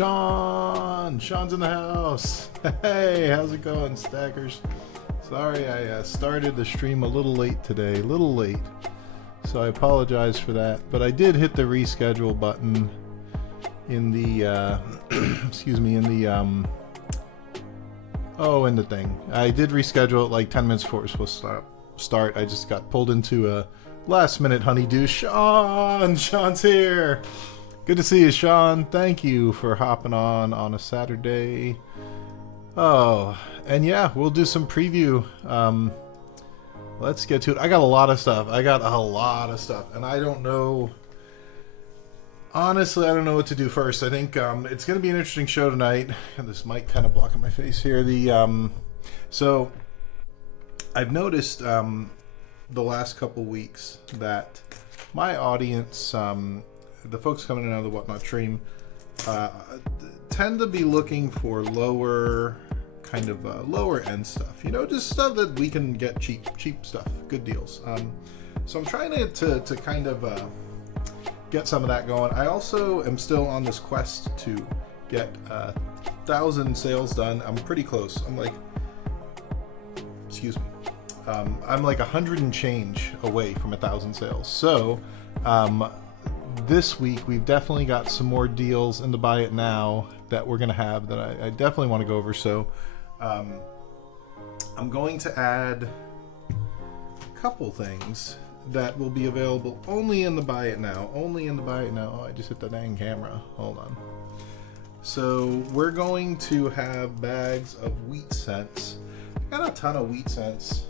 Sean's in the house. Hey, how's it going, Stackers? Sorry, I started the stream a little late today, so I apologize for that. But I did hit the reschedule button in the excuse me, in the in the thing. I did reschedule it like 10 minutes before it was supposed to start. I just got pulled into a last minute honeydew. Sean's here. Good to see you, Sean. Thank you for hopping on a Saturday. Oh, and yeah, we'll do some preview. Let's get to it. I got a lot of stuff. And I don't know. Honestly, I don't know what to do first. I think it's going to be an interesting show tonight. And this mic kind of blocking my face here. So I've noticed the last couple weeks that my audience, the folks coming in out of the Whatnot stream, tend to be looking for lower end stuff. You know, just stuff that we can get cheap stuff, good deals. So I'm trying to kind of get some of that going. I also am still on this quest to get 1,000 sales done. I'm pretty close. I'm like, excuse me. I'm like 100 and change away from 1,000 sales. So this week we've definitely got some more deals in the buy it now that we're gonna have that I definitely want to go over. So I'm going to add a couple things that will be available only in the buy it now. Oh, I just hit the dang camera. Hold on. So we're going to have bags of wheat cents. I got a ton of wheat cents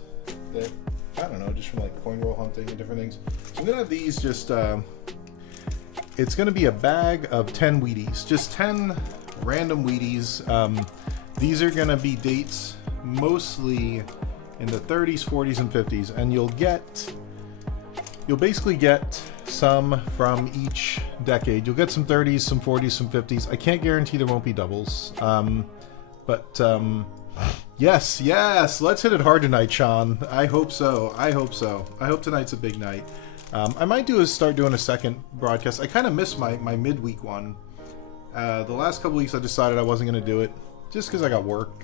that, I don't know, just from like coin roll hunting and different things. So I'm gonna have these just it's gonna be a bag of 10 Wheaties, just 10 random Wheaties. These are gonna be dates mostly in the 30s, 40s, and 50s, and you'll basically get some from each decade. You'll get some 30s, some 40s, some 50s. I can't guarantee there won't be doubles, yes, let's hit it hard tonight, Sean. I hope so. I hope tonight's a big night. I might start doing a second broadcast. I kind of missed my midweek one. The last couple weeks I decided I wasn't going to do it just because I got work.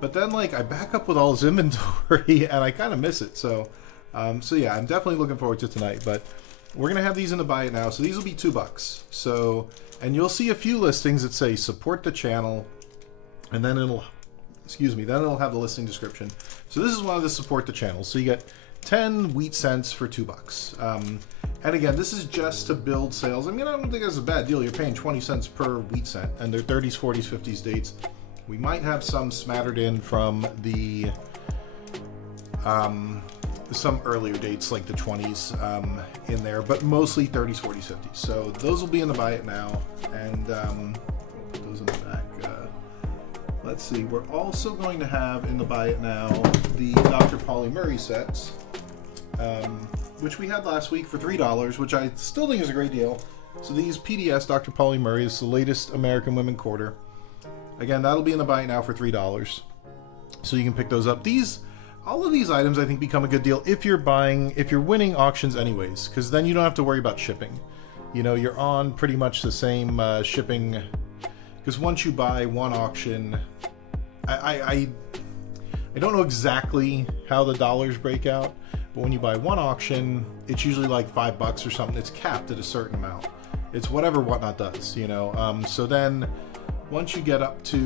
But then like I back up with all this inventory and I kind of miss it. So yeah, I'm definitely looking forward to tonight. But we're going to have these in the buy it now. So these will be $2. So, and you'll see a few listings that say support the channel, and then it'll have the listing description. So this is one of the support the channel. So you get 10 wheat cents for $2. And again, this is just to build sales. I mean, I don't think that's a bad deal. You're paying 20 cents per wheat cent, and they're 30s, 40s, 50s dates. We might have some smattered in from the some earlier dates like the 20s in there, but mostly 30s, 40s, 50s. So those will be in the buy it now, and we'll put those in the back. Let's see, we're also going to have in the buy it now the Dr. Polly Murray sets, which we had last week for $3, which I still think is a great deal. So these PDS Dr. Polly Murray is the latest American Women Quarter. Again, that'll be in the buy it now for $3. So you can pick those up. All of these items I think become a good deal if you're winning auctions anyways, because then you don't have to worry about shipping. You know, you're on pretty much the same shipping. Because once you buy one auction, I don't know exactly how the dollars break out, but when you buy one auction, it's usually like $5 or something. It's capped at a certain amount. It's whatever Whatnot does, you know. So then once you get up to,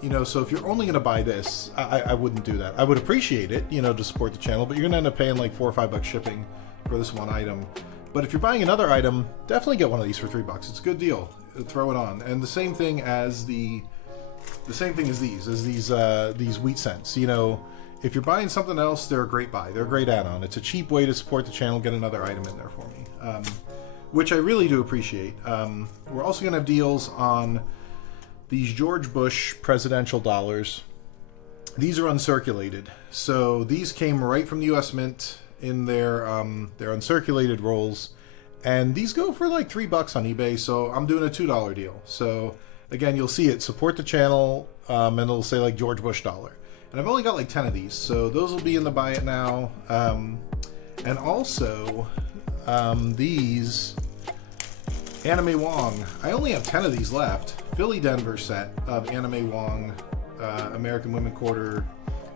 you know, so if you're only going to buy this, I wouldn't do that. I would appreciate it, you know, to support the channel, but you're going to end up paying like $4 or $5 shipping for this one item. But if you're buying another item, definitely get one of these for $3. It's a good deal. Throw it on. And the same thing as these wheat cents. You know, if you're buying something else, they're a great buy. They're a great add-on. It's a cheap way to support the channel, get another item in there for me, which I really do appreciate. We're also going to have deals on these George Bush presidential dollars. These are uncirculated. So these came right from the U.S. Mint in their uncirculated rolls. And these go for like $3 on eBay, so I'm doing a $2 deal. So again, you'll see it, support the channel, and it'll say like George Bush dollar. And I've only got like 10 of these, so those will be in the buy it now. And also, these Anime Wong. I only have 10 of these left. Philly Denver set of Anime Wong American Women Quarter.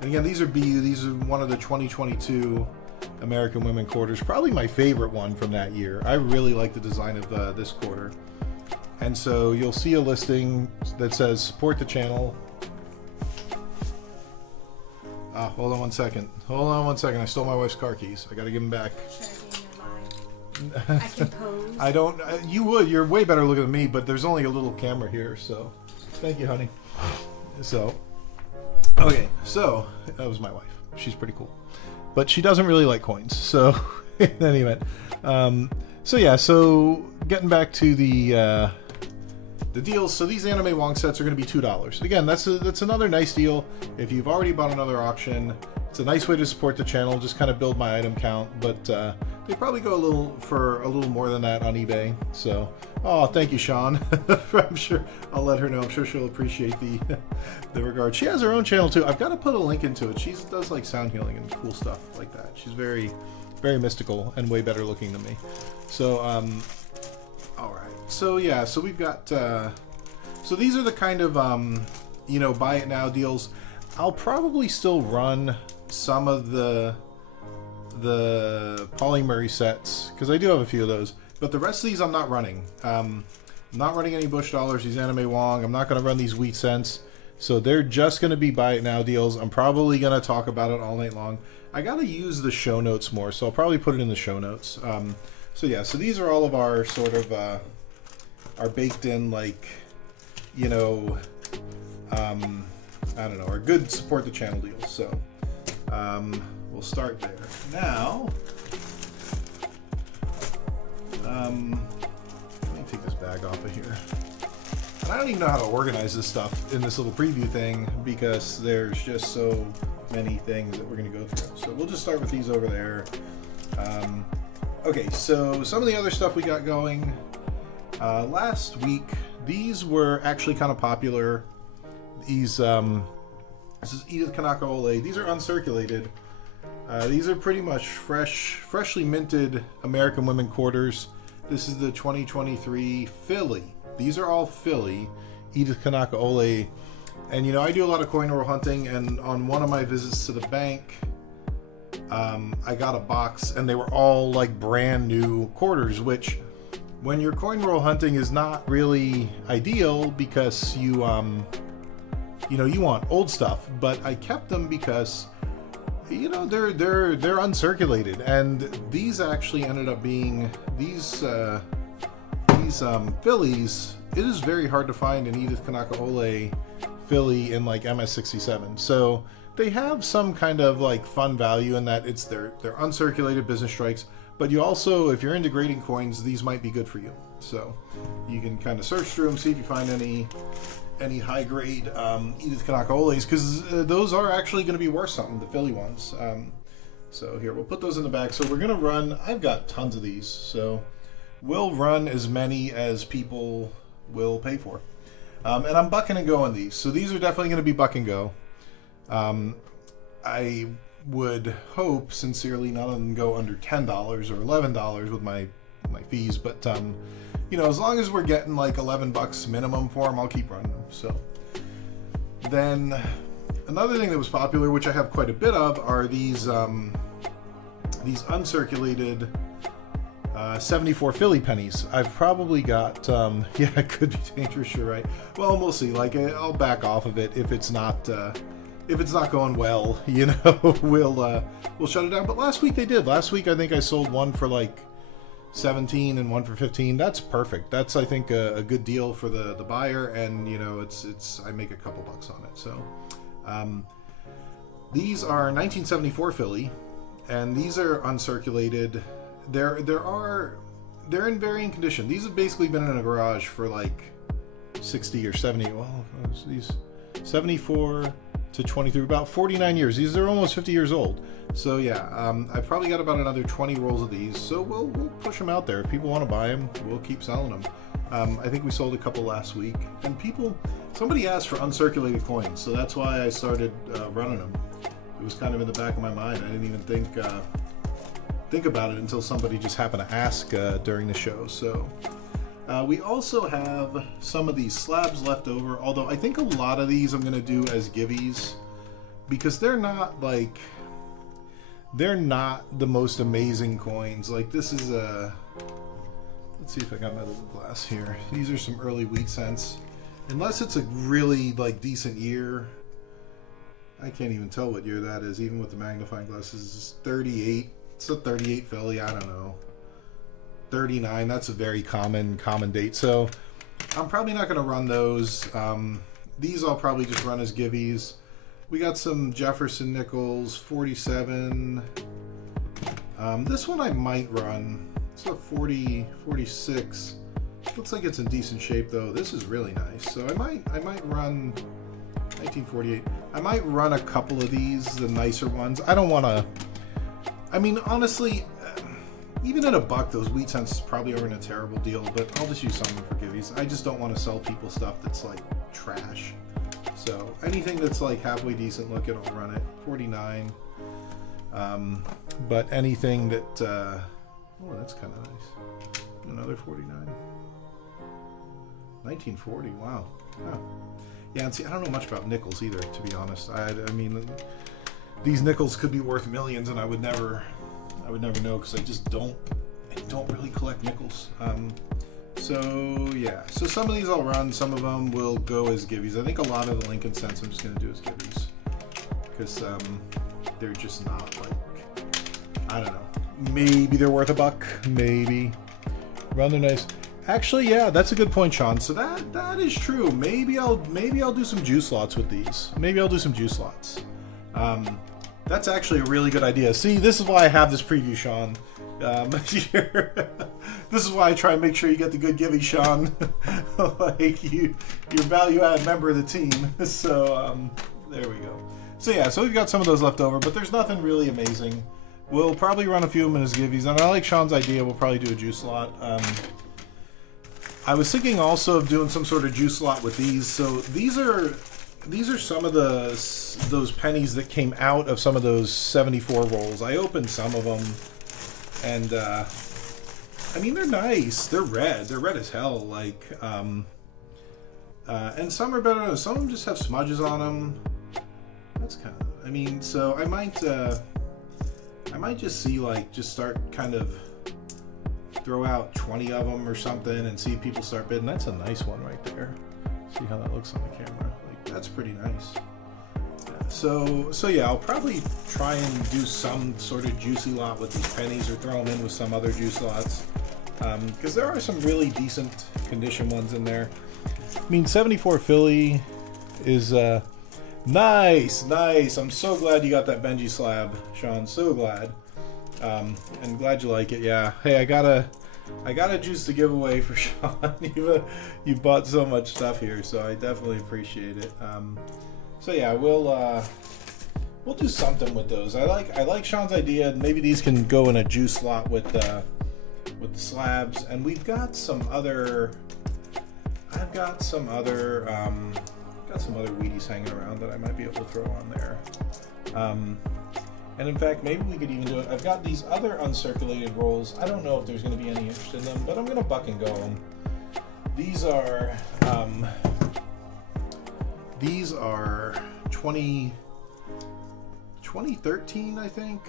And again, these are BU. These are one of the 2022 American Women Quarters. Probably my favorite one from that year. I really like the design of this quarter. And so you'll see a listing that says support the channel. Hold on one second. Hold on one second. I stole my wife's car keys. I got to give them back. I can pose. I don't. You would. You're way better looking than me, but there's only a little camera here, so thank you, honey. So, okay. So that was my wife. She's pretty cool, but she doesn't really like coins. So, in any event, so yeah. So getting back to the deals. So these Anime Wong sets are going to be $2. Again, that's another nice deal. If you've already bought another auction, it's a nice way to support the channel. Just kind of build my item count, but they probably go a little more than that on eBay. So, oh, thank you, Sean. I'm sure I'll let her know. I'm sure she'll appreciate the regard. She has her own channel too. I've got to put a link into it. She does like sound healing and cool stuff like that. She's very, very mystical and way better looking than me. So, all right. So yeah. So we've got. So these are the kind of buy it now deals. I'll probably still run some of the Polly Murray sets because I do have a few of those, but the rest of these I'm not running. I'm not running any Bush Dollars, these Anime Wong. I'm not going to run these Wheat Cents, so they're just going to be buy it now deals. I'm probably going to talk about it all night long. I got to use the show notes more, so I'll probably put it in the show notes. So yeah, so these are all of our sort of our baked in, like, I don't know, our good support the channel deals. So we'll start there. Now, let me take this bag off of here. And I don't even know how to organize this stuff in this little preview thing because there's just so many things that we're going to go through. So we'll just start with these over there. Okay, so some of the other stuff we got going last week. These were actually kind of popular. These, this is Edith Kanaka Ole. These are uncirculated. These are pretty much freshly minted American Women Quarters. This is the 2023 Philly. These are all Philly, Edith Kanaka Ole. And I do a lot of coin roll hunting, and on one of my visits to the bank, I got a box, and they were all like brand new quarters, which when you're coin roll hunting is not really ideal because you want old stuff. But I kept them because they're uncirculated, and these actually ended up being these Phillies. It is very hard to find an Edith Kanaka Ole Philly in like MS67. So they have some kind of like fun value in that they're uncirculated business strikes. But you also, if you're into grading coins, these might be good for you. So you can kind of search through them, see if you find any high grade Edith Kanaka Oles, because those are actually going to be worth something, the Philly ones. So here, we'll put those in the back. So we're going to run, I've got tons of these, so we'll run as many as people will pay for. And I'm bucking and going these. So these are definitely going to be buck and go. I would hope sincerely none of them go under $10 or $11 with my fees, but as long as we're getting like $11 minimum for them, I'll keep running them. So then another thing that was popular, which I have quite a bit of, are these uncirculated 74 Philly pennies. I've probably got yeah, it could be dangerous, you're right. Well, we'll see. Like, I'll back off of it if it's not going well, we'll shut it down. But last week they did. Last week I think I sold one for like 17 and one for 15. That's perfect. That's, I think, a good deal for the buyer, and it's I make a couple bucks on it. So these are 1974 Philly, and these are uncirculated. They're in varying condition. These have basically been in a garage for like 60 or 70. Well, these 74 to 23, about 49 years. These are almost 50 years old. So yeah, I've probably got about another 20 rolls of these. So we'll push them out there. If people want to buy them, we'll keep selling them. I think we sold a couple last week, and somebody asked for uncirculated coins, so that's why I started running them. It was kind of in the back of my mind. I didn't even think about it until somebody just happened to ask during the show. So We also have some of these slabs left over, although I think a lot of these I'm going to do as givvies because they're not like, they're not the most amazing coins. Like this is a, let's see if I got my little glass here. These are some early wheat cents. Unless it's a really like decent year. I can't even tell what year that is, even with the magnifying glasses. It's 38. It's a 38 Philly, I don't know. 39, that's a very common date. So I'm probably not going to run those. These I'll probably just run as givvies. We got some Jefferson nickels, 47. This one I might run. It's a 40, 46. Looks like it's in decent shape though. This is really nice. So I might run 1948. I might run a couple of these, the nicer ones. I don't want to. I mean, honestly, even at $1, those wheat cents probably aren't a terrible deal. But I'll just use some of them for givvies. I just don't want to sell people stuff that's like trash. So anything that's like halfway decent looking, I'll run it. 49. But anything that, oh, that's kind of nice. Another 49. 1940. Wow. Yeah. Yeah, and see, I don't know much about nickels either, to be honest. I mean, these nickels could be worth millions, and I would never know because I don't really collect nickels. So yeah, so some of these I'll run, some of them will go as givvies. I think a lot of the Lincoln cents I'm just going to do as givvies because they're just not like, I don't know. Maybe they're worth $1, maybe. Rather nice. Actually, yeah, that's a good point, Sean. So that is true. Maybe I'll do some juice lots with these. Maybe I'll do some juice lots. That's actually a really good idea. See, this is why I have this preview, Sean. This is why I try and make sure you get the good givey, Sean. Like you're a value-add member of the team. So there we go. So yeah, so we've got some of those left over, but there's nothing really amazing. We'll probably run a few of them as givvies, and I like Sean's idea. We'll probably do a juice lot. I was thinking also of doing some sort of juice lot with these. So these are some of those pennies that came out of some of those 74 rolls. I opened some of them, and I mean they're nice. They're red. They're red as hell. Like, and some are better than others. Some of them just have smudges on them. That's kind of. I mean, so I might just see like just start kind of throw out 20 of them or something and see if people start bidding. That's a nice one right there. See how that looks on the camera. Like that's pretty nice. Yeah, so yeah, I'll probably try and do some sort of juicy lot with these pennies or throw them in with some other juice lots. Because there are some really decent condition ones in there. I mean, 74 Philly is nice. I'm so glad you got that Benji slab, Sean. So glad. And glad you like it. Yeah. Hey, I got a juice to give away for Sean. You bought so much stuff here, so I definitely appreciate it. So yeah, we'll do something with those. I like Sean's idea. Maybe these can go in a juice lot with the slabs. And we've got some other. I've got some other Wheaties hanging around that I might be able to throw on there. And in fact, maybe we could even do it. I've got these other uncirculated rolls. I don't know if there's going to be any interest in them, but I'm going to buck and go them. These are 2013, I think.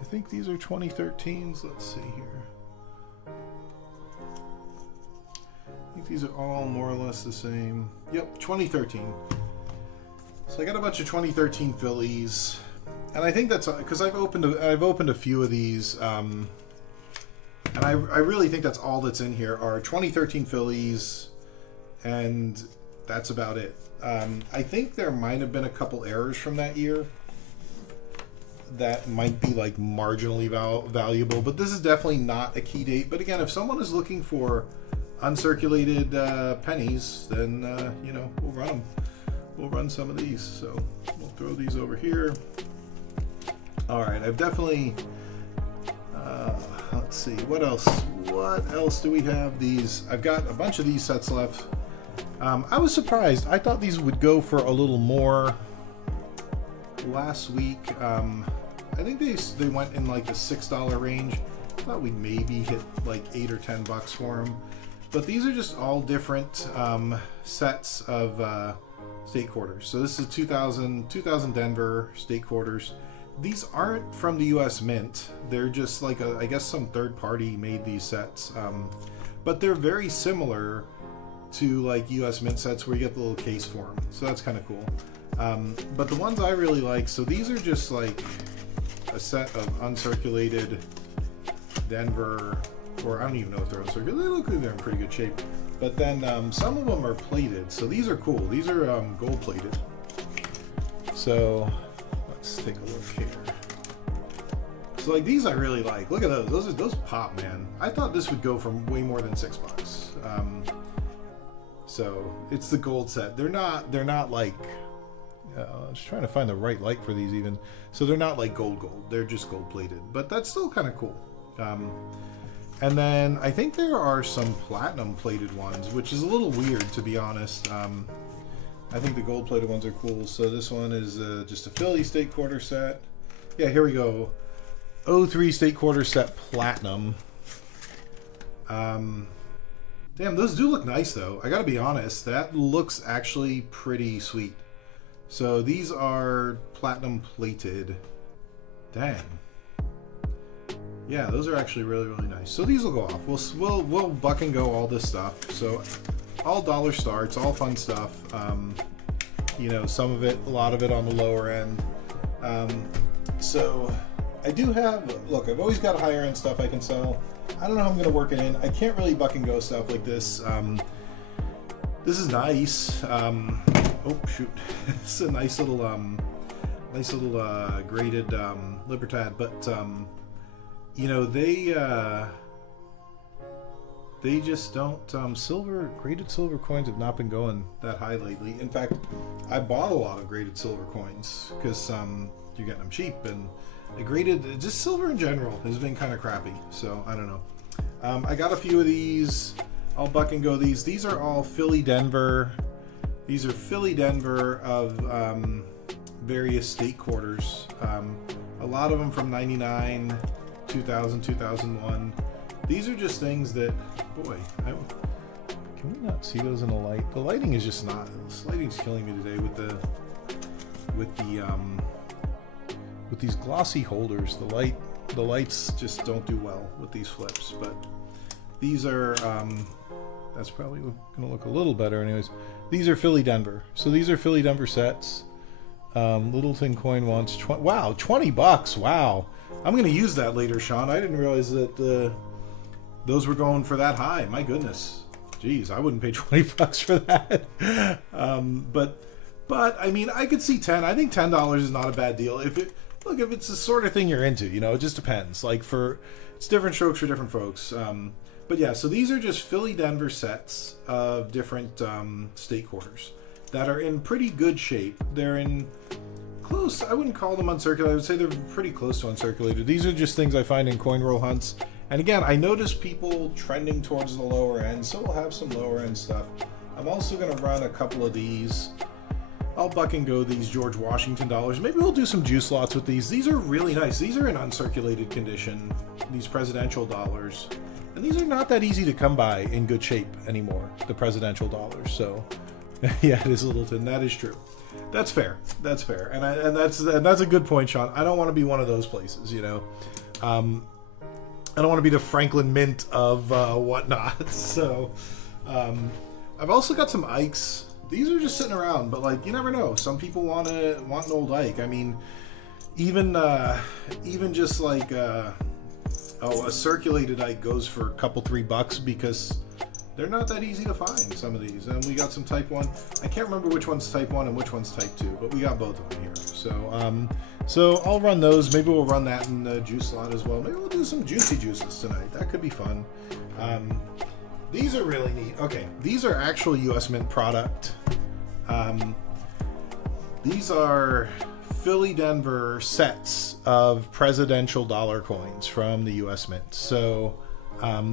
I think these are 2013s. Let's see here. I think these are all more or less the same. Yep, 2013. So I got a bunch of 2013 Phillies. And I think that's because I've opened a few of these, and I really think that's all that's in here are 2013 Phillies, and that's about it. I think there might have been a couple errors from that year that might be like marginally valuable, but this is definitely not a key date. But again, if someone is looking for uncirculated pennies, then we'll run them. We'll run some of these. So we'll throw these over here. All right, I've definitely, let's see, what else do we have? These, I've got a bunch of these sets left. I was surprised. I thought these would go for a little more last week. I think they went in like the $6 range. I thought we'd maybe hit like $8 or $10 for them. But these are just all different sets of state quarters. So this is 2000 Denver state quarters. These aren't from the U.S. Mint. They're just like I guess some third party made these sets. But they're very similar to like U.S. Mint sets where you get the little case for them. So that's kind of cool. But the ones I really like, so these are just like a set of uncirculated Denver, or I don't even know if they're uncirculated. They look like they're in pretty good shape. But then some of them are plated. So these are cool. These are gold plated. So let's take a look here. So like these I really like. Look at those. Those pop, man. I thought this would go for way more than $6. So it's the gold set. They're not like I was trying to find the right light for these even. So they're not like gold. They're just gold plated. But that's still kind of cool. And then I think there are some platinum plated ones, which is a little weird to be honest. I think the gold plated ones are cool. So this one is just a Philly state quarter set. Yeah, here we go. 03 state quarter set platinum. Damn, those do look nice though. I gotta be honest, that looks actually pretty sweet. So these are platinum plated. Dang. Yeah, those are actually really, really nice. So these will go off. We'll buck and go all this stuff. So all dollar starts, all fun stuff. You know, some of it, a lot of it on the lower end. So I do have, look, I've always got higher end stuff I can sell. I don't know how I'm going to work it in. I can't really buck and go stuff like this. This is nice. Oh shoot, it's a nice little graded Libertad, but you know they just don't. Graded silver coins have not been going that high lately. In fact, I bought a lot of graded silver coins because you're getting them cheap, and just silver in general has been kind of crappy. So I don't know. I got a few of these. I'll buck and go these. These are all Philly Denver. These are Philly Denver of various state quarters. A lot of them from 99, 2000, 2001. These are just things that, boy, can we not see those in the light? The lighting is just not. This lighting's killing me today with these glossy holders. The lights just don't do well with these flips. But these are that's probably going to look a little better, anyways. These are Philly Denver. So these are Philly Denver sets. Littleton coin once. Wow, $20. Wow. I'm going to use that later, Sean. I didn't realize that those were going for that high. My goodness. Jeez, I wouldn't pay $20 for that. But I mean, I could see 10. I think $10 is not a bad deal. If it's the sort of thing you're into, you know, it just depends. Like it's different strokes for different folks. But yeah, so these are just Philly Denver sets of different state quarters that are in pretty good shape. They're in close, I wouldn't call them uncirculated. I would say they're pretty close to uncirculated. These are just things I find in coin roll hunts. And again, I notice people trending towards the lower end, so we'll have some lower end stuff. I'm also going to run a couple of these. I'll buck and go these George Washington dollars. Maybe we'll do some juice lots with these. These are really nice. These are in uncirculated condition, these presidential dollars. And these are not that easy to come by in good shape anymore, the presidential dollars. So yeah, it is Littleton. That is true. That's fair. That's fair. And that's a good point, Sean. I don't want to be one of those places, you know. I don't want to be the Franklin Mint of whatnot. So I've also got some Ikes. These are just sitting around, but like you never know. Some people want an old Ike. I mean, even just like a circulated Ike goes for a couple $3 because they're not that easy to find, some of these. And we got some Type 1. I can't remember which one's Type 1 and which one's Type 2, but we got both of them here. So I'll run those. Maybe we'll run that in the juice slot as well. Maybe we'll do some juicy juices tonight. That could be fun. These are really neat. Okay, these are actual US Mint product. These are Philly Denver sets of presidential dollar coins from the US Mint. So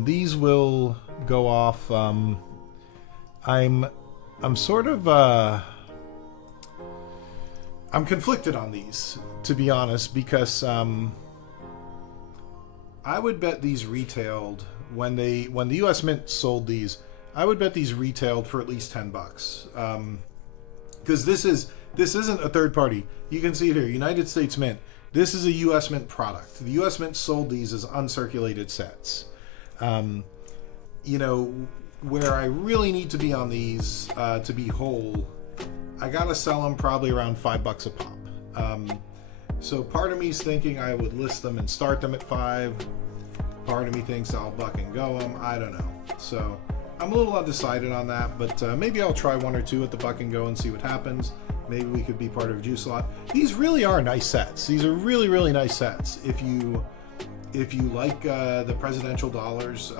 these will go off. I'm sort of I'm conflicted on these, to be honest, because I would bet these retailed when the US Mint sold these. I would bet these retailed for at least $10. Because this isn't a third party. You can see it here, United States Mint. This is a U.S. Mint product. The U.S. Mint sold these as uncirculated sets. You know, where I really need to be on these to be whole, I gotta sell them probably around $5 a pop. So part of me is thinking I would list them and start them at $5. Part of me thinks I'll buck and go them. I don't know. So I'm a little undecided on that, but maybe I'll try one or two at the buck and go and see what happens. Maybe we could be part of a juice lot. These really are nice sets. These are really, really nice sets. If you like the presidential dollars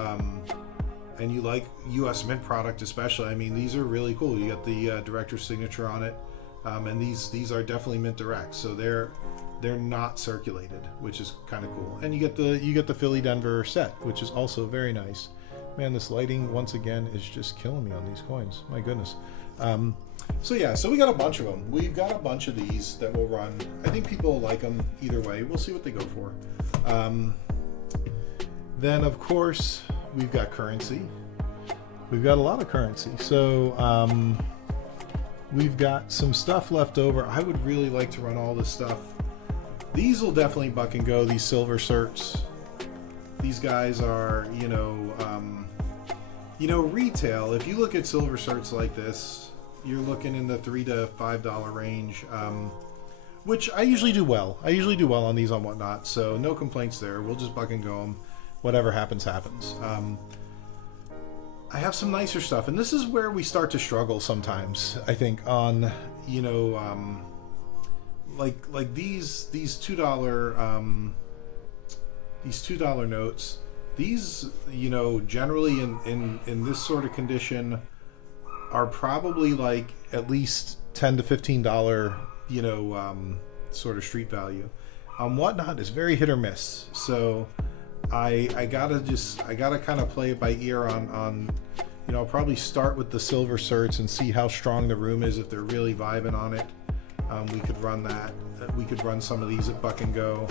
and you like U.S. Mint product especially, I mean, these are really cool. You got the director's signature on it, and these are definitely Mint Direct, so they're not circulated, which is kind of cool. And you get the Philly Denver set, which is also very nice. Man, this lighting once again is just killing me on these coins. My goodness. So yeah, so we got a bunch of them. We've got a bunch of these that will run. I think people will like them either way. We'll see what they go for. Then of course we've got currency. We've got a lot of currency. So we've got some stuff left over. I would really like to run all this stuff. These will definitely buck and go. These silver certs. These guys are, you know, retail. If you look at silver certs like this, you're looking in the $3 to $5 range, which I usually do well. I usually do well on these on Whatnot, so no complaints there. We'll just buck and go them. Whatever happens, happens. I have some nicer stuff, and this is where we start to struggle sometimes, I think, on, you know, like these $2 these $2 notes. These, you know, generally in this sort of condition are probably like at least $10 to $15, you know, sort of street value. Whatnot is very hit or miss. So I gotta kind of play it by ear on, you know, I'll probably start with the silver certs and see how strong the room is. If they're really vibing on it, we could run that. We could run some of these at buck and go.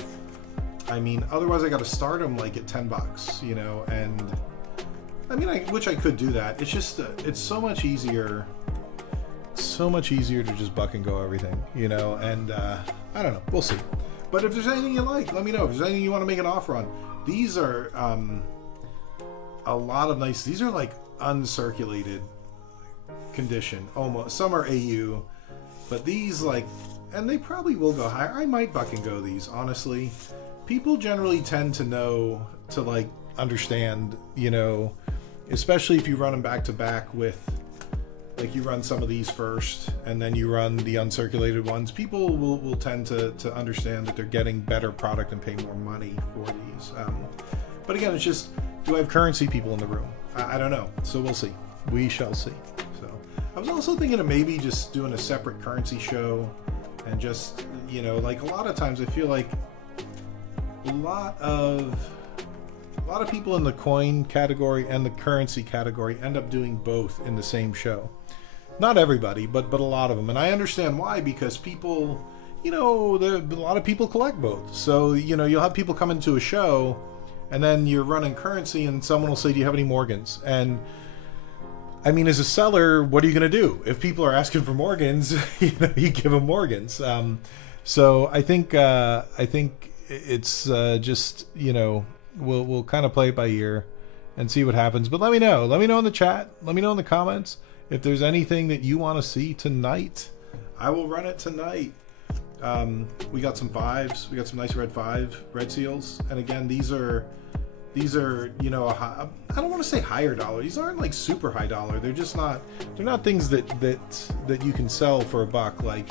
I mean, otherwise I got to start them like at $10, you know, and I mean, which I could do that. It's just, it's so much easier to just buck and go everything, you know, and I don't know, we'll see. But if there's anything you like, let me know. If there's anything you want to make an offer on, these are a lot of nice, these are like uncirculated condition, almost. Some are AU, but these like, and they probably will go higher. I might buck and go these, honestly. People generally tend to know, to like understand, you know, especially if you run them back to back with, like you run some of these first and then you run the uncirculated ones. People will tend to understand that they're getting better product and pay more money for these. But again, it's just, do I have currency people in the room? I don't know. So we'll see. We shall see. So I was also thinking of maybe just doing a separate currency show and just, you know, like a lot of times I feel like a lot of people in the coin category and the currency category end up doing both in the same show. Not everybody, but a lot of them. And I understand why, because people, you know, a lot of people collect both. So, you know, you'll have people come into a show and then you're running currency and someone will say, do you have any Morgans? And I mean, as a seller, what are you going to do? If people are asking for Morgans, you know, you give them Morgans. So I think it's just, you know, we'll kind of play it by ear and see what happens. But let me know in the chat, let me know in the comments if there's anything that you want to see tonight. I will run it tonight. We got some fives, we got some nice red red seals, and again, these are, you know, I don't want to say higher dollar. These aren't like super high dollar. They're just not, they're not things that you can sell for $1. Like,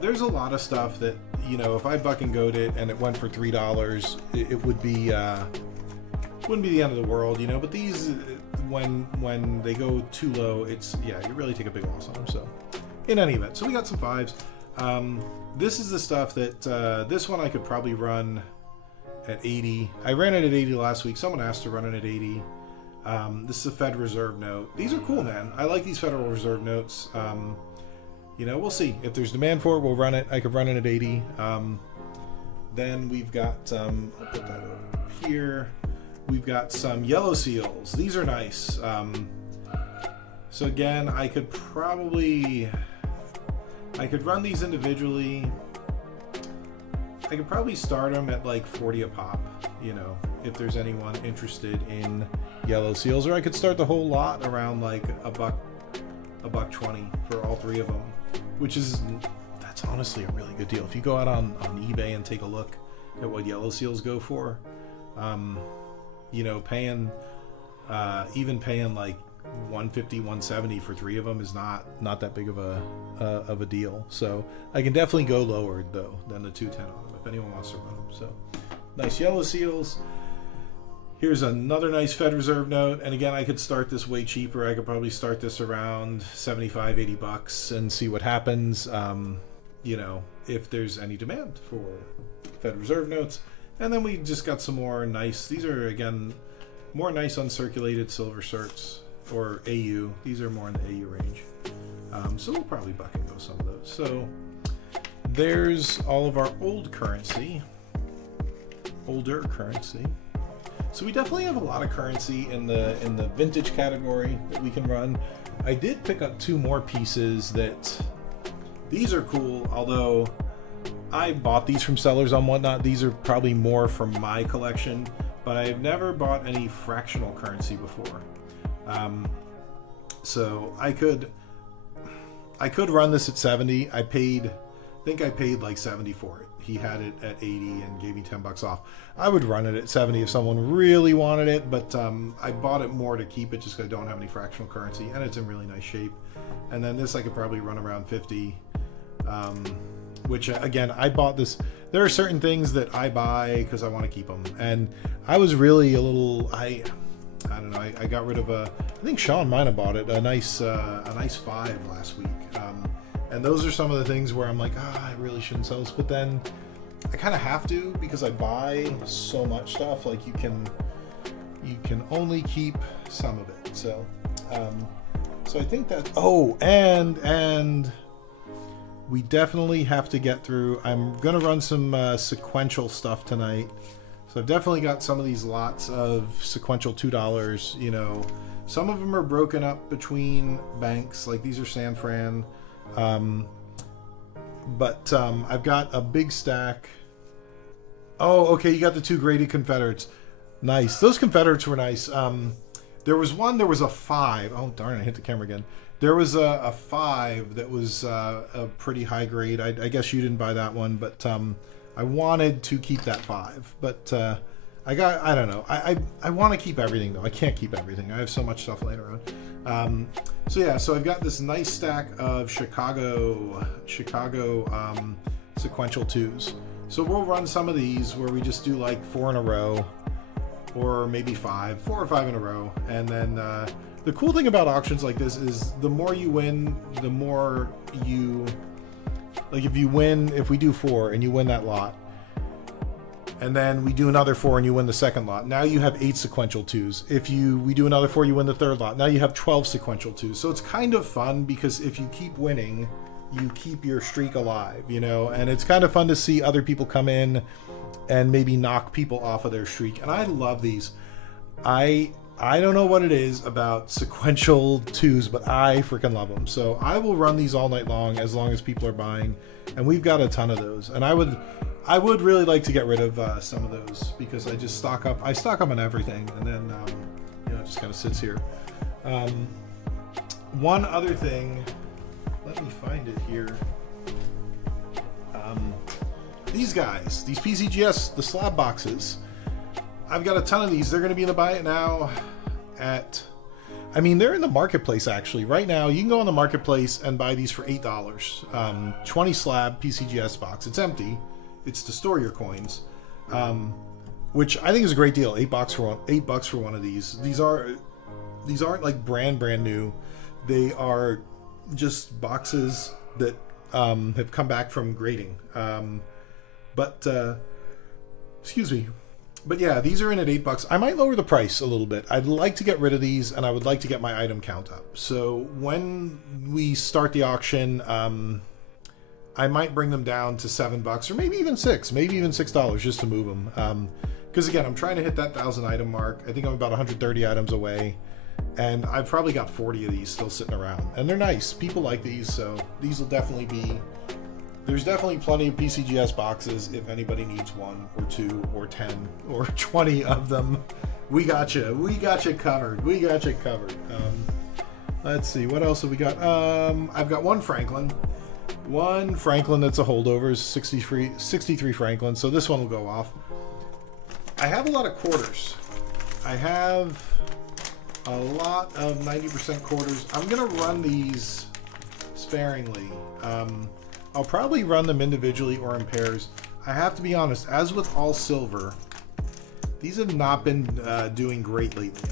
there's a lot of stuff that, you know, if I buck and goed it and it went for $3, it would be wouldn't be the end of the world, you know. But these, when they go too low, it's, yeah, you really take a big loss on them. So in any event, so we got some fives. This is the stuff that this one I could probably run at 80. I ran it at 80 last week. Someone asked to run it at 80. This is a Fed Reserve note. These are cool, man. I like these Federal Reserve notes. You know, we'll see. If there's demand for it, we'll run it. I could run it at 80. Then we've got, I'll put that over here. We've got some yellow seals. These are nice. So again, I could run these individually. I could probably start them at like 40 a pop, you know, if there's anyone interested in yellow seals, or I could start the whole lot around like $1.20 for all three of them, that's honestly a really good deal. If you go out on eBay and take a look at what yellow seals go for, you know, even paying like 150, 170 for three of them is not that big of a deal. So I can definitely go lower though than the 210 on them if anyone wants to run them. So nice yellow seals. Here's another nice Fed Reserve note, and again, I could start this way cheaper. I could probably start this around 75, 80 bucks and see what happens, you know, if there's any demand for Fed Reserve notes. And then we just got some more nice, these are again more nice uncirculated silver certs, or AU. These are more in the AU range. So we'll probably buck and go some of those. So there's all of our older currency. So we definitely have a lot of currency in the vintage category that we can run. I did pick up two more pieces that these are cool, although I bought these from sellers on Whatnot. These are probably more from my collection, but I've never bought any fractional currency before. So I could run this at 70. I think I paid like 70 for it. He had it at 80 and gave me 10 bucks off. I would run it at 70 if someone really wanted it, but I bought it more to keep it just because I don't have any fractional currency, and it's in really nice shape. And then this I could probably run around 50, which again, I bought this. There are certain things that I buy because I want to keep them, and I was really a little, I don't know, I got rid of I think Sean might have bought it, a nice 5 last week. And those are some of the things where I'm like, I really shouldn't sell this, but then I kind of have to because I buy so much stuff. Like you can only keep some of it. So, so I think that. Oh, and we definitely have to get through. I'm gonna run some sequential stuff tonight. So I've definitely got some of these lots of sequential $2. You know, some of them are broken up between banks. Like these are San Fran. But I've got a big stack. Oh, okay, you got the two graded Confederates. Nice. Those Confederates were nice. There was a 5. Oh, darn, I hit the camera again. There was a 5 that was a pretty high grade. I guess you didn't buy that one, but I wanted to keep that 5. But I don't know. I want to keep everything, though. I can't keep everything. I have so much stuff laying around. So yeah, so I've got this nice stack of Chicago sequential 2s. So we'll run some of these where we just do like 4 in a row, or maybe 4 or 5 in a row. And then the cool thing about auctions like this is the more you win, the more you, like if we do 4 and you win that lot, and then we do another 4 and you win the second lot, now you have 8 sequential 2s. If we do another 4, you win the third lot, now you have 12 sequential 2s. So it's kind of fun because if you keep winning, you keep your streak alive, you know, and it's kind of fun to see other people come in and maybe knock people off of their streak. And I love these. I don't know what it is about sequential 2s, but I freaking love them. So I will run these all night long as people are buying, and we've got a ton of those. And I would really like to get rid of some of those because I just stock up on everything, and then you know, it just kind of sits here. One other thing, let me find it here. These guys, these PCGS, the slab boxes, I've got a ton of these. They're going to be in the buy it now they're in the marketplace actually. Right now, you can go on the marketplace and buy these for $8. 20 slab PCGS box. It's empty. It's to store your coins, which I think is a great deal. $8 for one of these. These aren't like brand new. They are just boxes that have come back from grading. Excuse me. But yeah, these are in at $8. I might lower the price a little bit. I'd like to get rid of these, and I would like to get my item count up. So when we start the auction, I might bring them down to $7 or maybe even $6 just to move them. Because again, I'm trying to hit that 1,000 item mark. I think I'm about 130 items away, And I've probably got 40 of these still sitting around, and they're nice. People like these, so these will definitely be. There's definitely plenty of PCGS boxes if anybody needs 1 or 2 or 10 or 20 of them. We got you. We got you covered. We got you covered. Let's see, what else have we got? I've got one Franklin. One Franklin that's a holdover, 63 Franklin, so this one will go off. I have a lot of quarters. I have a lot of 90% quarters. I'm gonna run these sparingly. I'll probably run them individually or in pairs. I have to be honest, as with all silver, these have not been doing great lately.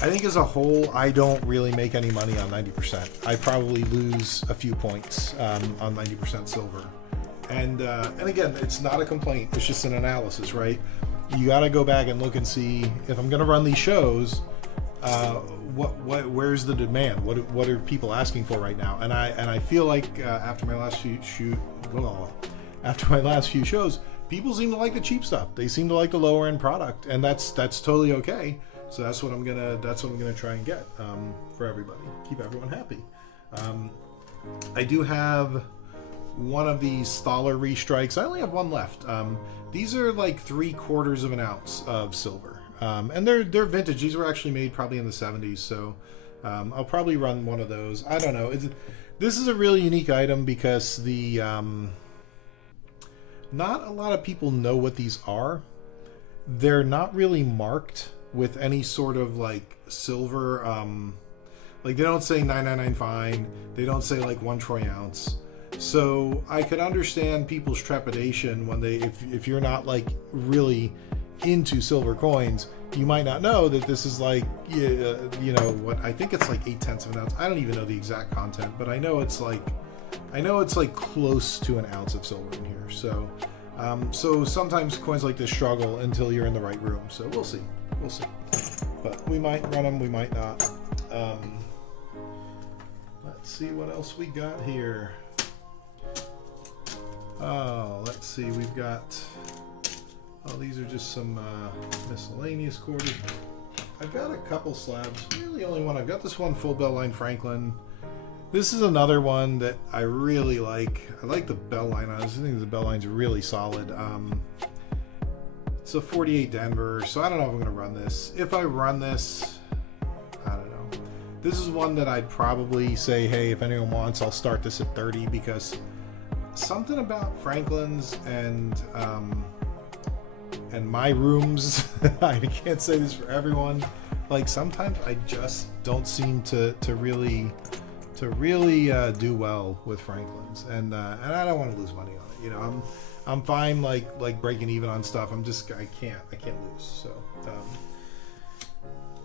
I think as a whole, I don't really make any money on 90%. I probably lose a few points on 90% silver. And again, it's not a complaint, it's just an analysis, right? You got to go back and look and see if I'm going to run these shows. Where's the demand? What are people asking for right now? And I feel like after my last few shows, people seem to like the cheap stuff. They seem to like the lower end product, and that's totally okay. So that's what I'm gonna try and get for everybody. Keep everyone happy. I do have one of these Thaler restrikes. I only have one left. These are like 3/4 of an ounce of silver, and they're vintage. These were actually made probably in the 70s, so I'll probably run one of those. I don't know. This is a really unique item because the not a lot of people know what these are. They're not really marked with any sort of like silver. Like they don't say 999 fine. They don't say like 1 troy ounce. So I could understand people's trepidation when if you're not like really into silver coins, you might not know that this is like, you know, what I think it's like 0.8 of an ounce. I don't even know the exact content, but I know it's like close to an ounce of silver in here. So, so sometimes coins like this struggle until you're in the right room. So we'll see, but we might run them, we might not. Let's see what else we got here. Oh, let's see, we've got, oh, these are just some miscellaneous quarters. I've got a couple slabs, really only one. I've got this one full bell line Franklin. This is another one that I really like. I like the bell line on this. I think the bell line's really solid. It's a 48 Denver, so I don't know if I'm gonna run this. If I run this, I don't know. This is one that I'd probably say, hey, if anyone wants, I'll start this at 30, because something about Franklin's and my rooms, I can't say this for everyone, like sometimes I just don't seem to really do well with Franklin's, and I don't want to lose money on it. You know, I'm fine like breaking even on stuff. I can't lose. So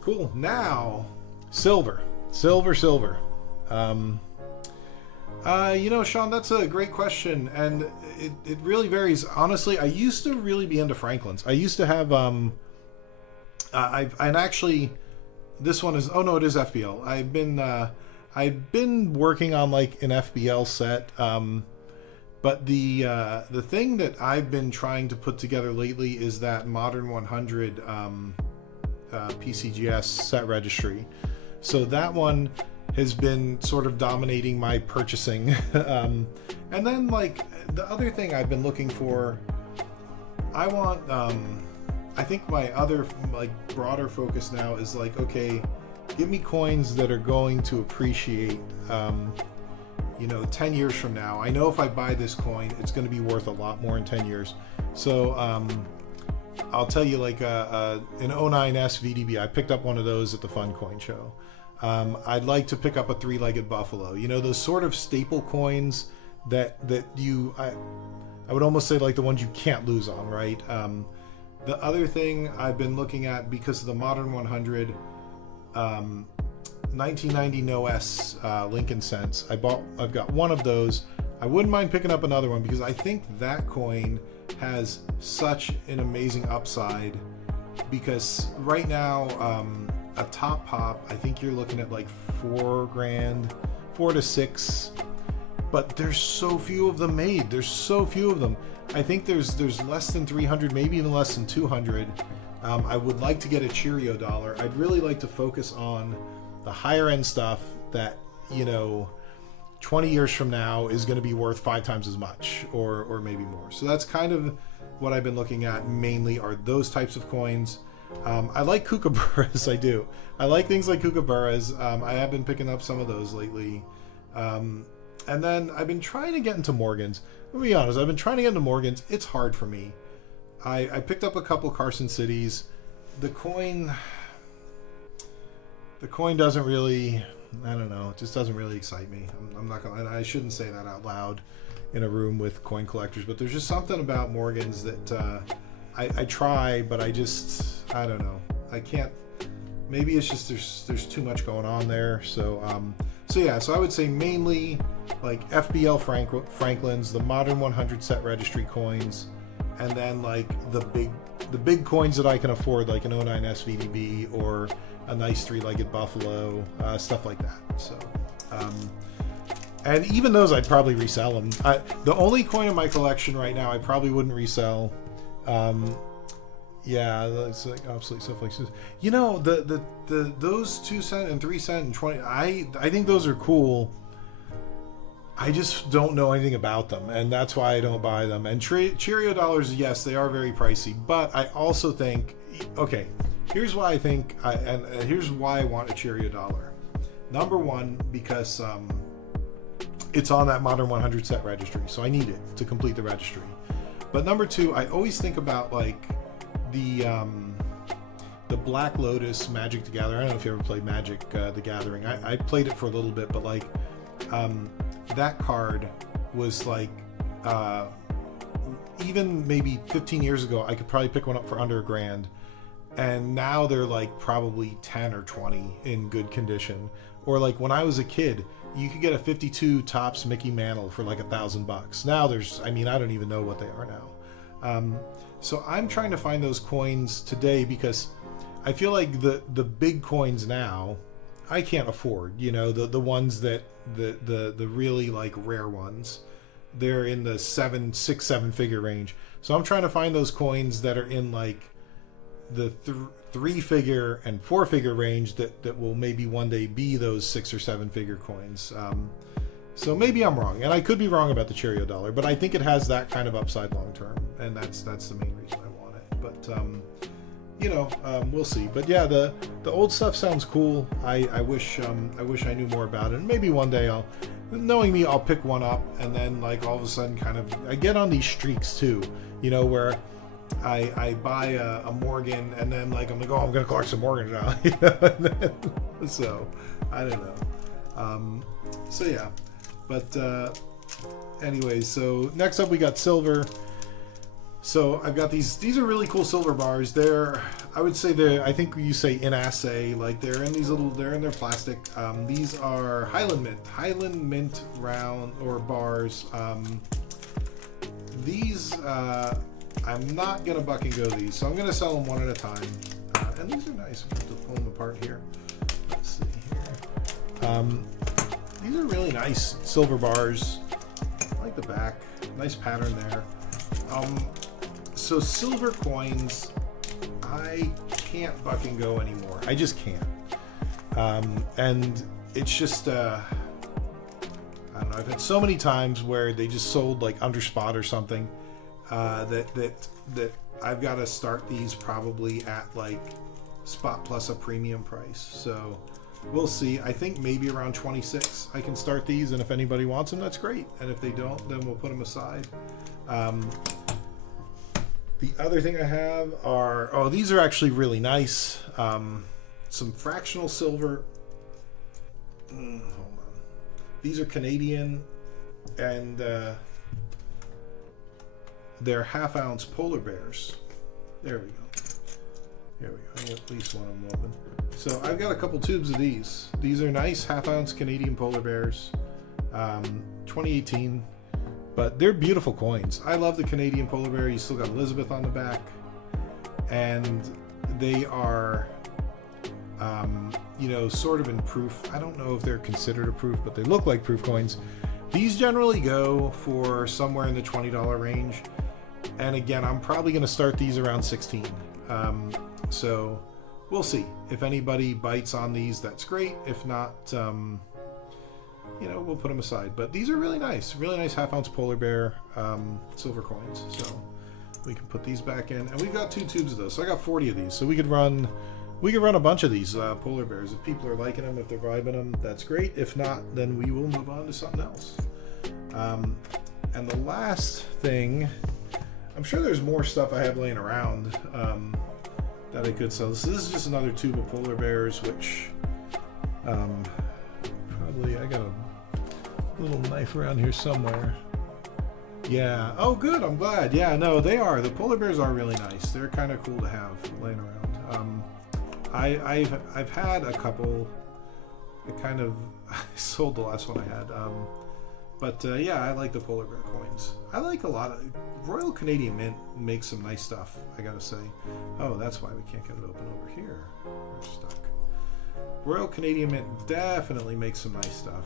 cool. Now silver. You know, Sean, that's a great question, and it really varies. Honestly, I used to really be into Franklin's. I used to have and actually this one is, oh no, it is FBL. I've been working on like an FBL set, but the thing that I've been trying to put together lately is that Modern 100 PCGS set registry. So that one has been sort of dominating my purchasing. And then like the other thing I've been looking for, I want, I think my other like broader focus now is like, okay, give me coins that are going to appreciate, you know, 10 years from now. I know if I buy this coin, it's going to be worth a lot more in 10 years. So I'll tell you, like an 09S VDB, I picked up one of those at the Fun Coin Show. I'd like to pick up a 3-legged buffalo. You know, those sort of staple coins that I would almost say like the ones you can't lose on, right? The other thing I've been looking at, because of the Modern 100 1990 No S Lincoln Cents, I've got one of those. I wouldn't mind picking up another one because I think that coin has such an amazing upside, because right now a top pop, I think you're looking at like $4 grand, 4 to 6, but there's so few of them made. There's so few of them. I think there's less than 300, maybe even less than 200. I would like to get a Cheerio dollar. I'd really like to focus on the higher end stuff that, you know, 20 years from now is going to be worth 5 times as much or maybe more. So that's kind of what I've been looking at mainly, are those types of coins. I like kookaburras. I do. I like things like kookaburras. I have been picking up some of those lately. And then I've been trying to get into Morgans. I'll be honest, I've been trying to get into Morgans. It's hard for me. I picked up a couple Carson Cities. The coin doesn't really, I don't know, it just doesn't really excite me. I'm not gonna, I shouldn't say that out loud in a room with coin collectors, but there's just something about Morgans that I try, but I don't know. I can't, maybe it's just there's too much going on there. So yeah, so I would say mainly like FBL Franklin's, the Modern 100 set registry coins, and then like the big coins that I can afford, like an 09 SVDB or a nice 3-legged Buffalo, stuff like that. So and even those I'd probably resell them. The only coin in my collection right now I probably wouldn't resell, yeah, it's like obsolete stuff like this. You know, those 2 cent and 3 cent and 20, I think those are cool. I just don't know anything about them, and that's why I don't buy them. And Cheerio dollars, yes, they are very pricey, but I also think, okay, here's why I think, and here's why I want a Cheerio dollar. Number one, because it's on that Modern 100 set registry, so I need it to complete the registry. But number two, I always think about like the Black Lotus Magic the Gathering. I don't know if you ever played Magic the Gathering. I played it for a little bit, but like that card was like even maybe 15 years ago I could probably pick one up for under $1,000, and now they're like probably 10 or 20 in good condition. Or like when I was a kid, you could get a 52 Topps Mickey Mantle for like $1,000. Now there's, I mean, I don't even know what they are now. So I'm trying to find those coins today because I feel like the big coins now I can't afford, you know, the ones that the really like rare ones, they're in the 6-7 figure range. So I'm trying to find those coins that are in like the 3-figure and 4-figure range that will maybe one day be those 6 or 7 figure coins. So maybe I'm wrong, and I could be wrong about the Cheerio dollar, but I think it has that kind of upside long term, and that's the main reason I want it. But you know, we'll see. But yeah, the old stuff sounds cool. I wish I knew more about it. And maybe one day knowing me, I'll pick one up, and then like all of a sudden, kind of, I get on these streaks too. You know, where I buy a Morgan, and then like I'm like, oh, I'm gonna collect some Morgans now. You know? So I don't know. So yeah, but anyways, so next up we got silver. So I've got these are really cool silver bars. I would say I think you say in assay, like they're in their plastic. These are Highland Mint round or bars. These I'm not gonna buck and go these, so I'm gonna sell them one at a time. And these are nice. I'm going to pull them apart here. Let's see here. These are really nice silver bars. I like the back, nice pattern there. So silver coins, I can't buck and go anymore. I just can't. And it's just, I don't know. I've had so many times where they just sold like under spot or something. That I've got to start these probably at like spot plus a premium price. So we'll see. I think maybe around 26 I can start these, and if anybody wants them, that's great. And if they don't, then we'll put them aside. The other thing I have are, these are actually really nice. Some fractional silver. Hold on. These are Canadian, and they're half-ounce polar bears. There we go. Here we go. I have at least one of them open. So I've got a couple tubes of these. These are nice half-ounce Canadian polar bears. 2018. But they're beautiful coins. I love the Canadian polar bear. You still got Elizabeth on the back. And they are, you know, sort of in proof. I don't know if they're considered a proof, but they look like proof coins. These generally go for somewhere in the $20 range. And again, I'm probably going to start these around 16. So we'll see. If anybody bites on these, that's great. If not, you know, we'll put them aside. But these are really nice half-ounce polar bear silver coins. So we can put these back in, and we've got 2 tubes of those. So I got 40 of these. So we could run a bunch of these polar bears. If people are liking them, if they're vibing them, that's great. If not, then we will move on to something else. And the last thing, I'm sure there's more stuff I have laying around that I could sell. So this is just another tube of polar bears, which probably, I got a little knife around here somewhere. Yeah. Oh, good. I'm glad. Yeah. No, they are. The polar bears are really nice. They're kind of cool to have laying around. I've had a couple. I kind of sold the last one I had. But yeah, I like the polar bear coins. I like a lot of Royal Canadian Mint makes some nice stuff, I gotta say. Oh, that's why we can't get it open over here. We're stuck. Royal Canadian Mint definitely makes some nice stuff.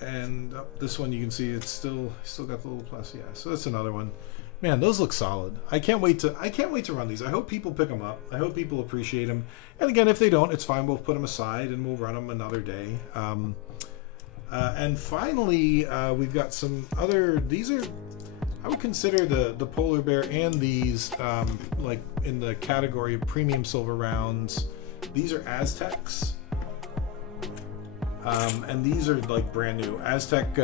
And this one you can see it's still got the little plus. Yeah, so that's another one. Man, those look solid. I can't wait to run these. I hope people pick them up. I hope people appreciate them. And again, if they don't, it's fine. We'll put them aside and we'll run them another day. And finally, we've got some other. These are, I would consider the polar bear and these like in the category of premium silver rounds. These are Aztecs. And these are like brand new Aztec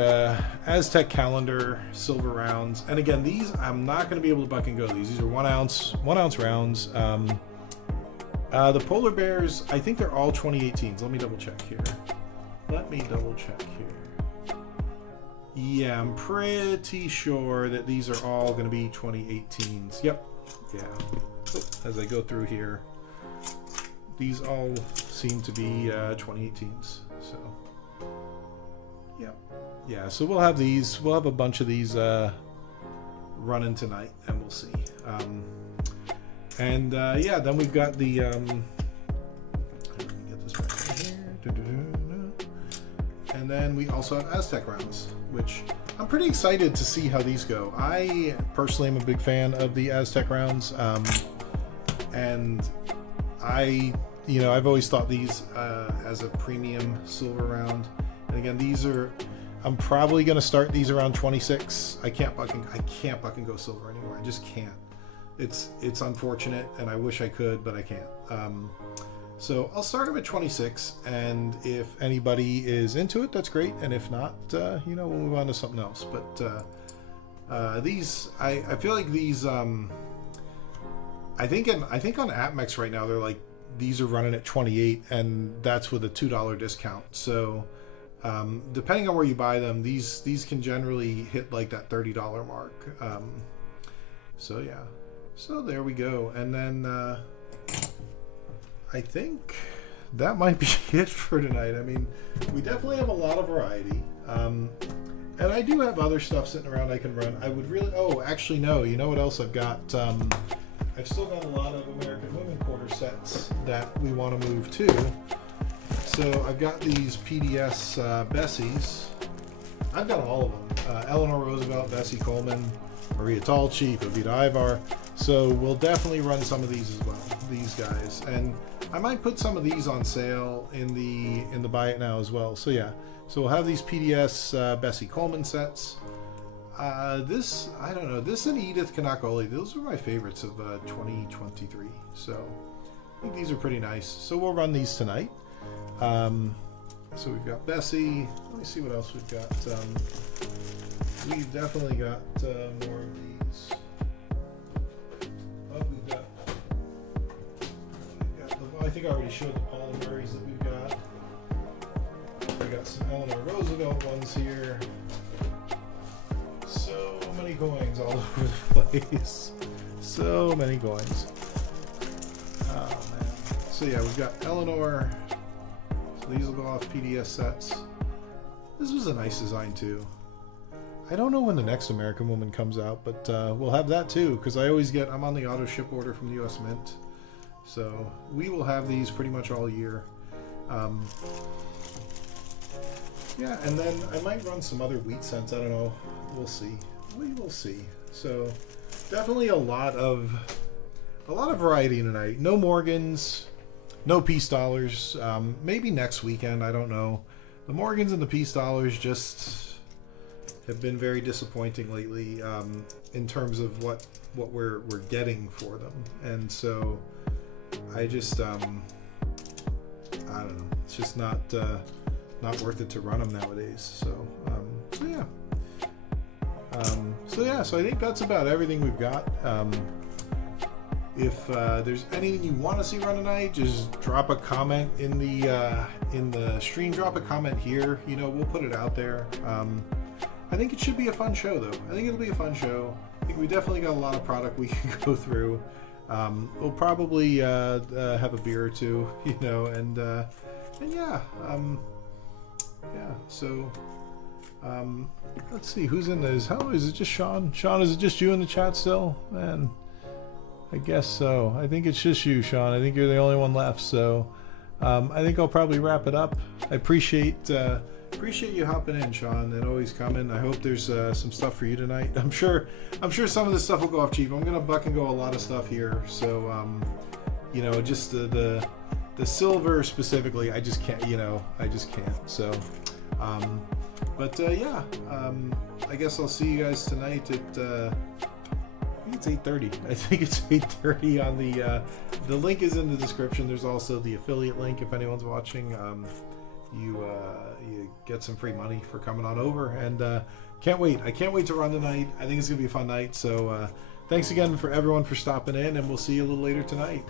calendar silver rounds. And again, these I'm not going to be able to buck and go. These are 1 ounce rounds. The polar bears, I think they're all 2018s. Let me double check here. Yeah, I'm pretty sure that these are all going to be 2018s. Yep. Yeah. As I go through here, these all seem to be 2018s. So, yeah. So we'll have these. We'll have a bunch of these running tonight, and we'll see. Yeah, then we've got the. Let me get this back in here. And then we also have Aztec rounds, which I'm pretty excited to see how these go. I personally am a big fan of the Aztec rounds, and I've always thought these as a premium silver round. And again, I'm probably going to start these around 26. I can't buck and go silver anymore. I just can't. It's unfortunate, and I wish I could, but I can't. So I'll start them at 26, and if anybody is into it, that's great. And if not, we'll move on to something else. But these, I feel like these. I think on AppMex right now, they're like. These are running at 28, and that's with a $2 discount. So depending on where you buy them, these can generally hit like that $30 mark. So yeah, so there we go. And then I think that might be it for tonight. I mean, we definitely have a lot of variety, and I do have other stuff sitting around I can run. I would really, actually no, you know what else I've got? I've still got a lot of American Women quarter sets that we want to move to. So I've got these PDS Bessies. I've got all of them. Eleanor Roosevelt, Bessie Coleman, Maria Talchi, Evita Ivar. So we'll definitely run some of these as well, these guys. And I might put some of these on sale in the buy it now as well. So yeah, so we'll have these PDS Bessie Coleman sets. This, I don't know, this and Edith Kanakoli, those are my favorites of 2023. So I think these are pretty nice. So we'll run these tonight. So we've got Bessie. Let me see what else we've got. We've definitely got more of these. Oh, I think I already showed the Paul and Murrays that we've got. We got some Eleanor Roosevelt ones here. So many coins all over the place. So many coins. Oh man. So yeah, we've got Eleanor. So these will go off PDS sets. This was a nice design too. I don't know when the next American Woman comes out, but we'll have that too, because I'm on the auto ship order from the US Mint. So we will have these pretty much all year. Yeah, and then I might run some other wheat cents. I don't know. We'll see. We will see. So definitely a lot of variety tonight. No Morgans, no Peace Dollars. Maybe next weekend, I don't know. The Morgans and the Peace Dollars just have been very disappointing lately in terms of what we're getting for them, and so I just I don't know. It's just not worth it to run them nowadays. So so I think that's about everything we've got. If there's anything you want to see run tonight, just drop a comment in the stream. Drop a comment here. You know, we'll put it out there. I think it should be a fun show, though. I think it'll be a fun show. I think we definitely got a lot of product we can go through. We'll probably have a beer or two, you know, and yeah, yeah. So let's see who's in this. How is it? Just Sean? Sean, is it just you in the chat still? Man, I guess so. I think it's just you, Sean. I think you're the only one left. So I think I'll probably wrap it up. I appreciate you hopping in, Sean, and always coming. I hope there's some stuff for you tonight. I'm sure some of this stuff will go off cheap. I'm gonna buck and go a lot of stuff here. So you know, just the silver specifically, I just can't. You know, I just can't. So yeah. I guess I'll see you guys tonight at. I think it's 8:30. I think it's 8:30 on the link is in the description. There's also the affiliate link if anyone's watching. You get some free money for coming on over, and can't wait. I can't wait to run tonight. I think it's gonna be a fun night. So thanks again for everyone for stopping in, and we'll see you a little later tonight.